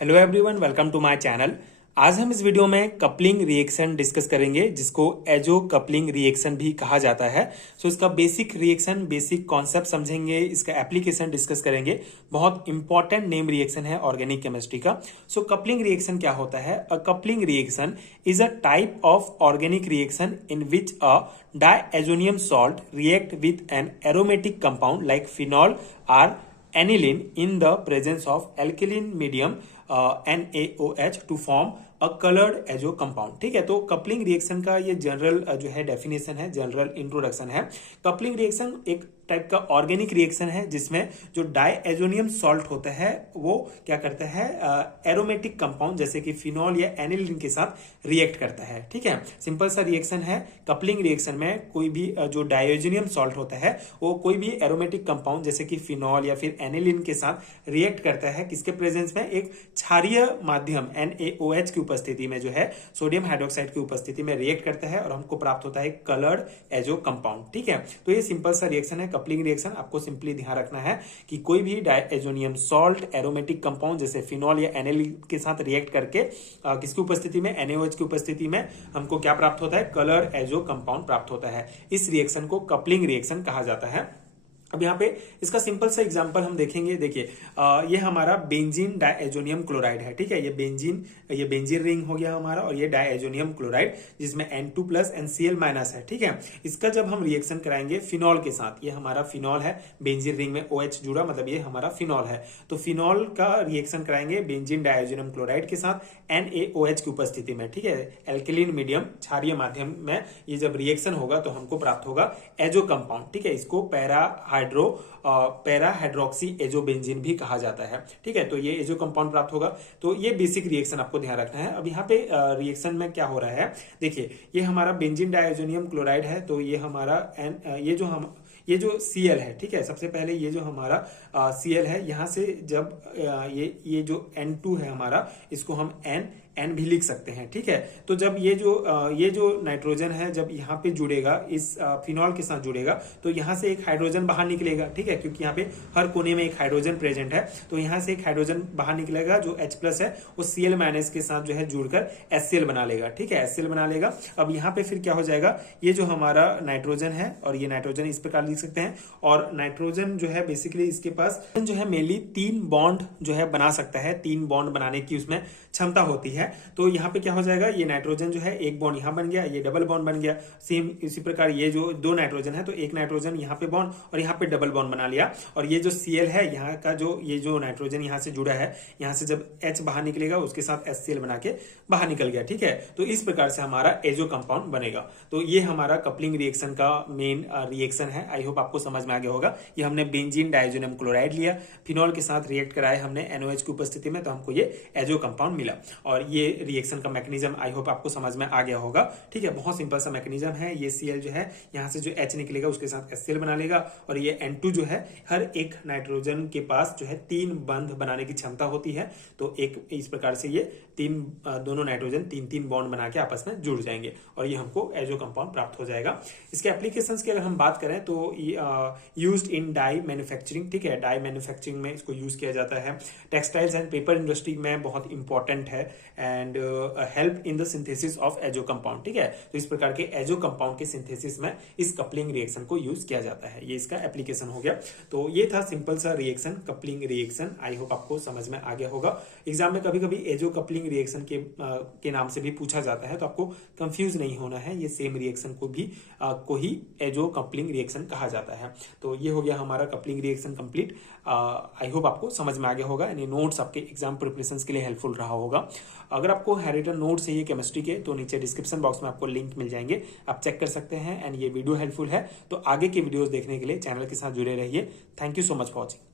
Hello everyone, welcome to my channel. आज हम इस वीडियो में कपलिंग रिएक्शन डिस्कस करेंगे, जिसको एजो कपलिंग रिएक्शन भी कहा जाता है। इसका बेसिक रिएक्शन, बेसिक कॉन्सेप्ट समझेंगे, इसका एप्लीकेशन डिस्कस करेंगे। बहुत इंपॉर्टेंट नेम रिएक्शन है ऑर्गेनिक केमिस्ट्री का। कपलिंग रिएक्शन क्या होता है? A coupling reaction is a type of organic reaction in which a diazonium salt react with an aromatic compound like phenol or aniline in the presence of alkaline medium NaOH to form a coloured azo compound. ठीक है, तो coupling reaction का ये general जो है definition है, general introduction है। Coupling reaction एक टाइप का ऑर्गेनिक रिएक्शन है जिसमें जो डायएजोनियम सॉल्ट होता है वो क्या करता है, एरोमेटिक कंपाउंड जैसे कि फिनॉल या एनिलीन के साथ रिएक्ट करता है। ठीक है, सिंपल सा रिएक्शन है। कपलिंग रिएक्शन में कोई भी जो डायएजोनियम सॉल्ट होता है वो कोई भी एरोमेटिक कंपाउंड जैसे कि फिनॉल या फिर एनिलीन के साथ रिएक्ट करता है। किसके प्रेजेंस में? एक क्षारीय माध्यम NaOH की उपस्थिति में, जो है सोडियम हाइड्रोक्साइड की उपस्थिति में रिएक्ट करता है और हमको प्राप्त होता है कलर्ड एजो कंपाउंड। ठीक है, तो ये सिंपल सा रिएक्शन है कपलिंग रिएक्शन। आपको सिंपली ध्यान रखना है कि कोई भी डायएजोनियम सॉल्ट एरोमेटिक कंपाउंड जैसे फिनॉल या एनिलीन के साथ रिएक्ट करके किसकी उपस्थिति में? NaOH की उपस्थिति में हमको क्या प्राप्त होता है? कलर्ड एजो कंपाउंड प्राप्त होता है। इस रिएक्शन को कपलिंग रिएक्शन कहा जाता है। अब यहाँ पे इसका सिंपल सा एग्जांपल हम देखेंगे। देखिए, ये हमारा बेंजीन डायएजोनियम क्लोराइड है। ठीक है, ये बेंजीन रिंग हो गया हमारा, और ये डायएजोनियम क्लोराइड जिसमें N2 प्लस NCl माइनस है। ठीक है, इसका जब हम रिएक्शन कराएंगे फिनॉल के साथ, ये हमारा फिनॉल है, बेंजीन रिंग में OH जुड़ा, मतलब ये हमारा फिनॉल है। तो फिनॉल का रिएक्शन कराएंगे बेंजीन डायएजोनियम क्लोराइड के साथ NaOH की उपस्थिति में। ठीक है, एल्केलिन मीडियम, क्षारीय माध्यम में ये जब रिएक्शन होगा तो हमको प्राप्त होगा एजो कंपाउंड। ठीक है, इसको पैरा हाइड्रोक्सी एजोबेंजीन भी कहा जाता है। ठीक है, तो ये एजो कंपाउंड प्राप्त होगा। तो ये बेसिक रिएक्शन आपको ध्यान रखना है। अब यहाँ पे रिएक्शन में क्या हो रहा है, देखिए ये हमारा बेंजीन डायएजोनियम क्लोराइड है, तो ये हमारा ये जो Cl है। ठीक है, सबसे पहले ये जो हमारा Cl है, यहाँ से जब ये जो N2 है हमारा, इसको हम N भी लिख सकते हैं। ठीक है, तो जब ये जो नाइट्रोजन है जब यहाँ पे जुड़ेगा, इस फिनॉल के साथ जुड़ेगा, तो यहाँ से एक हाइड्रोजन बाहर निकलेगा। ठीक है, क्योंकि यहाँ पे हर कोने में एक हाइड्रोजन प्रेजेंट है, तो यहाँ से एक हाइड्रोजन बाहर निकलेगा जो H+ है, वो Cl- के साथ जो है जुड़कर HCl बना लेगा। ठीक है, HCl बना लेगा। अब यहाँ पे फिर क्या हो जाएगा, ये जो हमारा नाइट्रोजन है, और ये नाइट्रोजन इस प्रकार लिख सकते हैं, और नाइट्रोजन जो है बेसिकली इसके पास जो है मेनली 3 बॉन्ड जो है बना सकता है, 3 बॉन्ड बनाने की उसमें क्षमता होती है। तो यहाँ पे क्या हो जाएगा, ये नाइट्रोजन जो है एक बॉन्ड यहाँ बन गया, ये डबल बॉन्ड बन गया। सेम इसी प्रकार ये जो 2 नाइट्रोजन है, तो एक नाइट्रोजन यहाँ पे बॉन्ड और यहाँ पे डबल बॉन्ड बना लिया। और ये जो Cl है, यहाँ का ये जो नाइट्रोजन यहाँ से जुड़ा है, यहाँ से जब H बाहर निकलेगा उसके साथ HCl बना के बाहर निकल गया। ठीक है, तो इस प्रकार से हमारा एजो कंपाउंड बनेगा। तो ये हमारा कपलिंग रिएक्शन का मेन रिएक्शन है। आई होप आपको समझ में आ गया होगा। ये हमने बेंजीन डायएजोनियम क्लोराइड लिया, फिनॉल के साथ रिएक्ट कराया हमने NaOH की उपस्थिति में, तो हमको ये एजो कंपाउंड मिला। और ये रिएक्शन का मैकेनिज्म आई होप आपको समझ में आ गया होगा। ठीक है, बहुत सिंपल सा मैकेनिज्म है। ये Cl जो है यहाँ से जो H निकलेगा उसके साथ HCl बना लेगा, और ये N2 जो है हर एक नाइट्रोजन के पास जो है 3 बंध बनाने की क्षमता होती है। तो एक इस प्रकार से ये दोनों नाइट्रोजन 3 बॉन्ड बना के आपस में जुड़ जाएंगे, और ये हमको एजो कंपाउंड प्राप्त हो जाएगा। इसके एप्लीकेशंस की अगर हम बात करें तो यूज्ड इन डाई मैन्युफैक्चरिंग। ठीक है, डाई मैन्युफैक्चरिंग में इसको यूज किया जाता है। टेक्सटाइल्स एंड पेपर इंडस्ट्री में बहुत इंपॉर्टेंट है, and help in the synthesis of azo compound. ठीक है, तो इस प्रकार के एजो कंपाउंड के सिंथेसिस में इस कपलिंग रिएक्शन को यूज किया जाता है। ये इसका एप्लीकेशन हो गया। तो ये था सिंपल सा reaction, coupling reaction. I hope आपको समझ में आ गया होगा। एग्जाम में कभी कभी एजो कपलिंग रिएक्शन के नाम से भी पूछा जाता है, तो आपको कंफ्यूज नहीं होना है। ये सेम रिएक्शन को ही एजो कपलिंग रिएक्शन कहा जाता है। तो ये हो गया हमारा coupling reaction complete. I hope आपको समझ में आ गया होगा। यानी नोट्स आपके एग्जाम प्रिपरेशन के लिए हेल्पफुल रहा होगा। अगर आपको हैंडरिटन नोट्स चाहिए केमिस्ट्री के, तो नीचे डिस्क्रिप्शन बॉक्स में आपको लिंक मिल जाएंगे, आप चेक कर सकते हैं। एंड ये वीडियो हेल्पफुल है, तो आगे के वीडियोस देखने के लिए चैनल के साथ जुड़े रहिए। Thank you so much for watching.